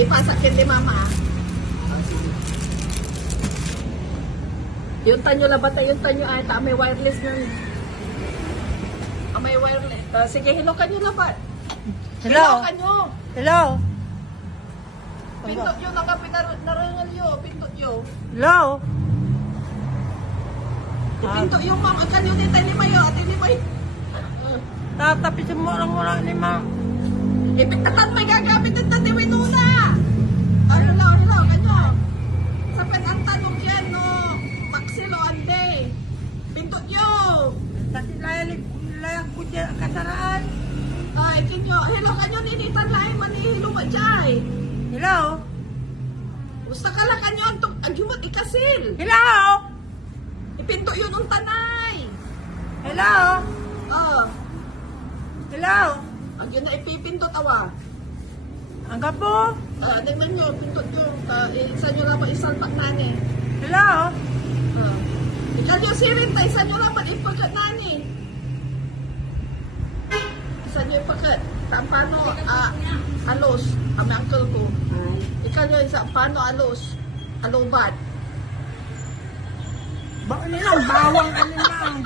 Di pa sakit ni mama. Yung tanyo labat ay yung tanyo ay may wireless na. May wireless. Sige, hello kanyo labat. Hello. Kanyo. Hello. Pinto yun ang narangal yun. Pinto yun. Hello. Pinto yung mama kanyo ni tayo ni Mayo. Ate ni Mayo. Tatapisin mo lang muna ni Ma. Ipitatan may gagamit ng tati Winuna. Hello, kanyo. Sapit ang tanong yan, no. Maxilo, ande. Pinto yun. Kasi layak ko dyan kasaraan. Ay, kinyo. Hello, kanyo ninitan lain manihilo ba dyan? Hello. Gusto ka lang kanyo ang humot ikasil. Hello. Ipinto yun ang tanay. Hello. Oh, Hello. ang yun na ipipinto tawa. Ang gapo. Tingnan nyo, pinto yun. Isa nyo lang isalpak nani. Hello. Ikaw nyo sirin tayo, isa nyo lang ipagkat nani. Isa nyo ipagkat. Paano alos, ang uncle ko. Ikaw nyo isa, paano alos? Alobat. Bawang nilang bawang ka nilang.